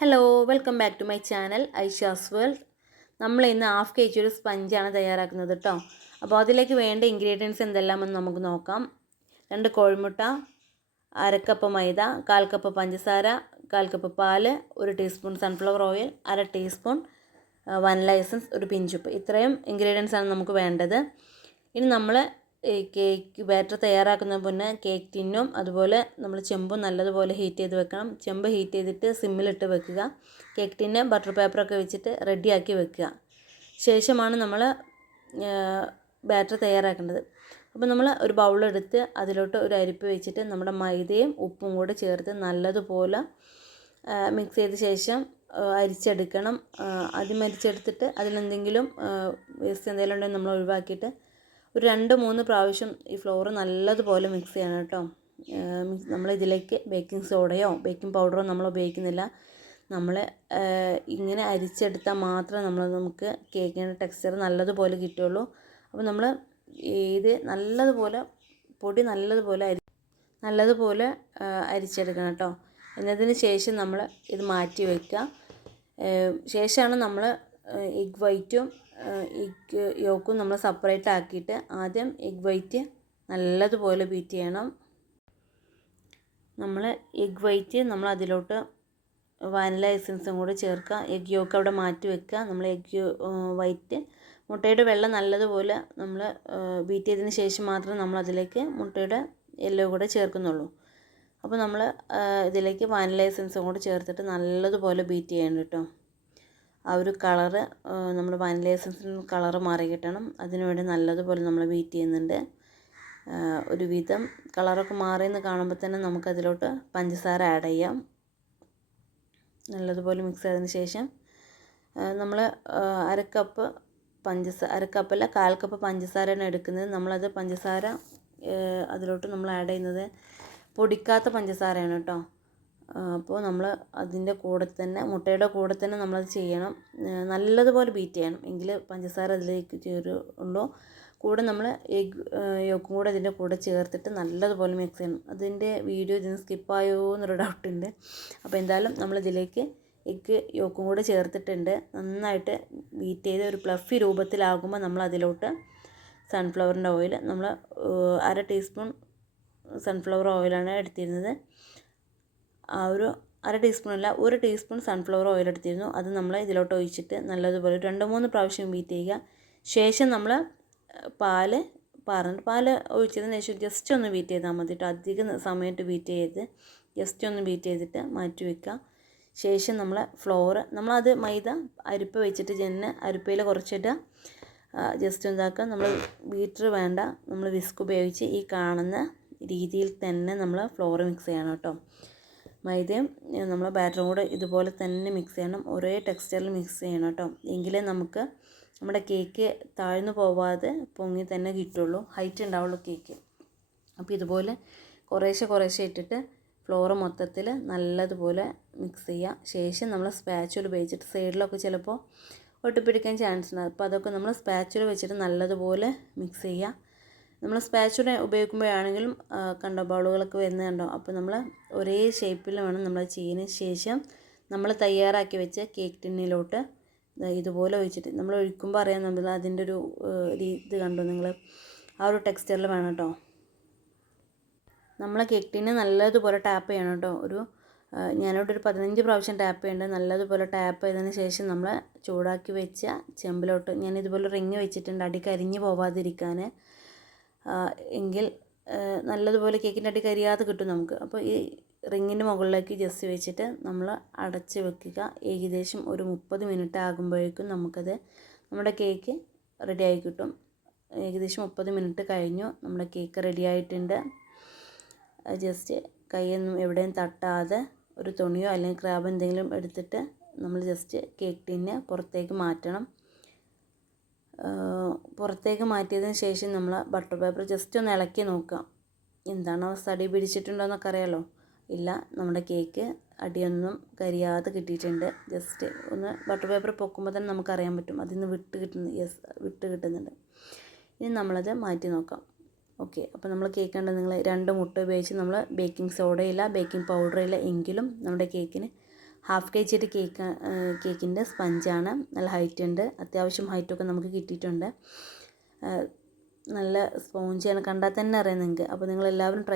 Hello welcome back to my channel Aisha's world നമ്മൾ ഇന്ന് half K G ഒരു സ്പഞ്ചാണ് തയ്യാറാക്കുന്നത് കേട്ടോ അപ്പോൾ അതിലേക്ക് വേണ്ട ഇൻഗ്രീഡിയൻസ് എന്തെല്ലാമെന്ന് നമുക്ക് നോക്കാം. രണ്ട് കോഴിമുട്ട അരക്കപ്പ് മൈദ കാൽ കപ്പ് പഞ്ചസാര കാൽ കപ്പ് പാൽ ഒരു ടീസ്പൂൺ സൺഫ്ലവർ ഓയിൽ അര ടീസ്പൂൺ വനില എസൻസ് ഒരു പിഞ്ചുപ്പ്. ഇത്രയും ഇൻഗ്രീഡിയൻസ് ആണ് നമുക്ക് വേണ്ടത്. ഇനി നമ്മൾ കേക്ക് ബാറ്റർ തയ്യാറാക്കുന്ന മുന്നേ കേക്ക് ടിന്നും അതുപോലെ നമ്മൾ ചെമ്പും നല്ലതുപോലെ ഹീറ്റ് ചെയ്ത് വെക്കണം. ചെമ്പ് ഹീറ്റ് ചെയ്തിട്ട് സിമ്മിലിട്ട് വെക്കുക. കേക്ക് ടിന്ന് ബട്ടർ പേപ്പറൊക്കെ വെച്ചിട്ട് റെഡിയാക്കി വെക്കുക. ശേഷമാണ് നമ്മൾ ബാറ്റർ തയ്യാറാക്കേണ്ടത്. അപ്പോൾ നമ്മൾ ഒരു ബൗളെടുത്ത് അതിലോട്ട് ഒരു അരിപ്പ് വെച്ചിട്ട് നമ്മുടെ മൈദയും ഉപ്പും കൂടെ ചേർത്ത് നല്ലതുപോലെ മിക്സ് ചെയ്ത ശേഷം അരിച്ചെടുക്കണം. ആദ്യം അരിച്ചെടുത്തിട്ട് അതിലെന്തെങ്കിലും വേസ്റ്റ് എന്തെങ്കിലും ഉണ്ടെങ്കിൽ നമ്മൾ ഒഴിവാക്കിയിട്ട് ഒരു രണ്ട് മൂന്ന് പ്രാവശ്യം ഈ ഫ്ലോർ നല്ലതുപോലെ മിക്സ് ചെയ്യണം കേട്ടോ. നമ്മൾ ഇതിലേക്ക് ബേക്കിംഗ് സോഡയോ ബേക്കിംഗ് പൗഡറോ നമ്മൾ ഉപയോഗിക്കുന്നില്ല. നമ്മൾ ഇങ്ങനെ അരിച്ചെടുത്താൽ മാത്രമേ നമ്മൾ നമുക്ക് കേക്കിന്റെ ടെക്സ്ചർ നല്ലതുപോലെ കിട്ടുള്ളൂ അപ്പോൾ നമ്മൾ ഇത് നല്ലതുപോലെ പൊടി നല്ലതുപോലെ അരി നല്ലതുപോലെ അരിച്ചെടുക്കണം കേട്ടോ. എന്നതിന് ശേഷം നമ്മൾ ഇത് മാറ്റി വയ്ക്കുക ശേഷമാണ് നമ്മൾ എഗ് വൈറ്റും എഗ് യോക്കും നമ്മൾ സെപ്പറേറ്റ് ആക്കിയിട്ട് ആദ്യം എഗ് വൈറ്റ് നല്ലതുപോലെ ബീറ്റ് ചെയ്യണം. നമ്മൾ എഗ് വൈറ്റ് നമ്മൾ അതിലോട്ട് വാനില എസൻസും കൂടി ചേർക്കുക. എഗ് യോക്ക് അവിടെ മാറ്റി വെക്കുക. നമ്മൾ എഗ് വൈറ്റ് മുട്ടയുടെ വെള്ളം നല്ലതുപോലെ നമ്മൾ ബീറ്റ് ചെയ്തതിന് ശേഷം മാത്രം നമ്മൾ അതിലേക്ക് മുട്ടയുടെ യെല്ലോ കൂടെ ചേർക്കുന്നുള്ളൂ. അപ്പോൾ നമ്മൾ ഇതിലേക്ക് വാനില എസൻസും കൂടെ ചേർത്തിട്ട് നല്ലതുപോലെ ബീറ്റ് ചെയ്യണം കേട്ടോ. ആ ഒരു കളറ് നമ്മൾ വാനില എസൻസിന് കളറ് മാറി കിട്ടണം. അതിനുവേണ്ടി നല്ലതുപോലെ നമ്മൾ ബീറ്റ് ചെയ്യുന്നുണ്ട്. ഒരു വിധം കളറൊക്കെ മാറിയെന്ന് കാണുമ്പോൾ തന്നെ നമുക്കതിലോട്ട് പഞ്ചസാര ആഡ് ചെയ്യാം. നല്ലതുപോലെ മിക്സ് ചെയ്തതിന് ശേഷം നമ്മൾ അരക്കപ്പ് പഞ്ചസാര അരക്കപ്പല്ല കാൽ കപ്പ് പഞ്ചസാരയാണ് എടുക്കുന്നത്. നമ്മളത് പഞ്ചസാര അതിലോട്ട് നമ്മൾ ആഡ് ചെയ്യുന്നത് പൊടിക്കാത്ത പഞ്ചസാരയാണ് കേട്ടോ. അപ്പോൾ നമ്മൾ അതിന്റെ കൂടെ തന്നെ മുട്ടയുടെ കൂടെ തന്നെ നമ്മളത് ചെയ്യണം. നല്ലതുപോലെ ബീറ്റ് ചെയ്യണം. എങ്കിൽ പഞ്ചസാര അതിലേക്ക് ചേരുള്ളൂ കൂടെ നമ്മൾ എഗ് യോക്കും കൂടെ അതിന്റെ കൂടെ ചേർത്തിട്ട് നല്ലതുപോലെ മിക്സ് ചെയ്യണം. അതിന്റെ വീഡിയോ ഇതിന് സ്കിപ്പായോ എന്നൊരു ഡൗട്ടുണ്ട് അപ്പോൾ എന്തായാലും നമ്മളിതിലേക്ക് എഗ്ഗ് യോക്കും കൂടെ ചേർത്തിട്ടുണ്ട്. നന്നായിട്ട് ബീറ്റ് ചെയ്ത് ഒരു പ്ലഫി രൂപത്തിലാകുമ്പോൾ നമ്മൾ അതിലോട്ട് സൺഫ്ലവറിന്റെ ഓയിൽ നമ്മൾ അര ടീസ്പൂൺ സൺഫ്ലവർ ഓയിലാണ് എടുത്തിരുന്നത്. ഒരു അര ടീസ്പൂൺ അല്ല ഒരു ടീസ്പൂൺ സൺഫ്ലവർ ഓയിൽ എടുത്തിരുന്നു. അത് നമ്മൾ ഇതിലോട്ട് ഒഴിച്ചിട്ട് നല്ലതുപോലെ രണ്ട് മൂന്ന് പ്രാവശ്യം ബീറ്റ് ചെയ്യുക. ശേഷം നമ്മൾ പാൽ പാറുന്നുണ്ട് പാൽ ഒഴിച്ചതിന് ശേഷം ജസ്റ്റ് ഒന്ന് ബീറ്റ് ചെയ്താൽ മതി കേട്ടോ അധികം സമയത്ത് ബീറ്റ് ചെയ്ത് ജസ്റ്റ് ഒന്ന് ബീറ്റ് ചെയ്തിട്ട് മാറ്റി വെക്കുക. ശേഷം നമ്മൾ ഫ്ലോറ് നമ്മളത് മൈദ അരിപ്പ വെച്ചിട്ട് ജെന്നെ അരിപ്പയിൽ കുറച്ചിട്ട് ജസ്റ്റ് എന്താക്കുക നമ്മൾ ബീറ്റർ വേണ്ട. നമ്മൾ വിസ്ക് ഉപയോഗിച്ച് ഈ കാണുന്ന രീതിയിൽ തന്നെ നമ്മൾ ഫ്ലോർ മിക്സ് ചെയ്യണം കേട്ടോ മൈദയും നമ്മൾ ബാറ്ററും കൂടെ ഇതുപോലെ തന്നെ മിക്സ് ചെയ്യണം. ഒരേ ടെക്സ്റ്ററിൽ മിക്സ് ചെയ്യണം കേട്ടോ. എങ്കിലേ നമുക്ക് നമ്മുടെ കേക്ക് താഴ്ന്നു പോവാതെ പൊങ്ങി തന്നെ കിട്ടുള്ളൂ. ഹൈറ്റ് ഉണ്ടാവുള്ളൂ കേക്ക് അപ്പോൾ ഇതുപോലെ കുറേശ്ശെ കുറേശ്ശെ ഇട്ടിട്ട് ഫ്ലോർ മൊത്തത്തിൽ നല്ലതുപോലെ മിക്സ് ചെയ്യുക ശേഷം നമ്മൾ സ്പാച്ചുൽ ഉപയോഗിച്ചിട്ട് സൈഡിലൊക്കെ ചിലപ്പോൾ ഒട്ടിപ്പിടിക്കാൻ ചാൻസ് ഉണ്ട് അപ്പോൾ അതൊക്കെ നമ്മൾ സ്പാച്ചുൽ വെച്ചിട്ട് നല്ലതുപോലെ മിക്സ് ചെയ്യുക നമ്മൾ സ്പാച്ചുല ഉപയോഗിക്കുമ്പോഴാണെങ്കിലും കണ്ടോ ബൗളുകളൊക്കെ വരുന്നത് കണ്ടോ? അപ്പോൾ നമ്മൾ ഒരേ ഷേപ്പിൽ വേണം നമ്മൾ ചെയ്യുന്നതിന് ശേഷം നമ്മൾ തയ്യാറാക്കി വെച്ച കേക്ക് ടിന്നിലോട്ട് ഇതുപോലെ ഒഴിച്ചിട്ട്. നമ്മൾ ഒഴിക്കുമ്പോൾ അറിയാം നമ്മൾ അതിന്റെ ഒരു ഇത് കണ്ടോ നിങ്ങൾ ആ ഒരു ടെക്സ്ചറിൽ വേണം കേട്ടോ. നമ്മൾ കേക്ക് ടിന്ന് നല്ലതുപോലെ ടാപ്പ് ചെയ്യണം കേട്ടോ. ഒരു ഞാനിവിടെ ഒരു പതിനഞ്ച് പ്രാവശ്യം ടാപ്പ് ചെയ്യേണ്ടത് നല്ലതുപോലെ ടാപ്പ് ചെയ്തതിന് ശേഷം നമ്മൾ ചൂടാക്കി വെച്ച ചെമ്പിലോട്ട് ഞാൻ ഇതുപോലെ റിങ് വെച്ചിട്ടുണ്ട്. അടി കരിഞ്ഞ് പോവാതിരിക്കാൻ എങ്കിൽ നല്ലതുപോലെ കേക്കിന്റെ അടി കരിയാതെ കിട്ടും നമുക്ക്. അപ്പോൾ ഈ റിങ്ങിന്റെ മുകളിലേക്ക് ജസ്റ്റ് വെച്ചിട്ട് നമ്മൾ അടച്ച് വെക്കുക. ഏകദേശം ഒരു മുപ്പത് മിനിറ്റ് ആകുമ്പോഴേക്കും നമുക്കത് നമ്മുടെ കേക്ക് റെഡി ആയി കിട്ടും. ഏകദേശം മുപ്പത് മിനിറ്റ് കഴിഞ്ഞു. നമ്മുടെ കേക്ക് റെഡി ആയിട്ടുണ്ട്. ജസ്റ്റ് കൈയൊന്നും എവിടെയും തട്ടാതെ ഒരു തുണിയോ അല്ലെങ്കിൽ ക്രാബ് എന്തെങ്കിലും എടുത്തിട്ട് നമ്മൾ ജസ്റ്റ് കേക്ക് ടീനെ പുറത്തേക്ക് മാറ്റണം. പുറത്തേക്ക് മാറ്റിയതിന് ശേഷം നമ്മൾ ബട്ടർ പേപ്പർ ജസ്റ്റ് ഒന്ന് ഇളക്കി നോക്കാം എന്താണ് അവസ്ഥ? അടി പിടിച്ചിട്ടുണ്ടോ എന്നൊക്കെ അറിയാലോ? ഇല്ല നമ്മുടെ കേക്ക് അടിയൊന്നും കരിയാതെ കിട്ടിയിട്ടുണ്ട്. ജസ്റ്റ് ഒന്ന് ബട്ടർ പേപ്പർ പൊക്കുമ്പോൾ തന്നെ നമുക്ക് അറിയാൻ പറ്റും. അതിൽ നിന്ന് വിട്ട് കിട്ടുന്നു യെസ് വിട്ട് കിട്ടുന്നുണ്ട്. ഇനി നമ്മളത് മാറ്റി നോക്കാം. ഓക്കെ അപ്പോൾ നമ്മൾ കേക്ക് കണ്ടത് നിങ്ങൾ രണ്ട് മുട്ട ഉപയോഗിച്ച് നമ്മൾ ബേക്കിംഗ് സോഡയില്ല ബേക്കിംഗ് പൗഡർ ഇല്ല എങ്കിലും നമ്മുടെ കേക്കിന് ഹാഫ് കെ ജിയുടെ കേക്ക് കേക്കിന്റെ സ്പഞ്ചാണ്. നല്ല ഹൈറ്റ് ഉണ്ട് അത്യാവശ്യം ഹൈറ്റൊക്കെ നമുക്ക് കിട്ടിയിട്ടുണ്ട്. നല്ല സ്പോഞ്ചാണ്. കണ്ടാൽ തന്നെ അറിയാം നിങ്ങൾക്ക്. അപ്പോൾ നിങ്ങളെല്ലാവരും ട്രൈ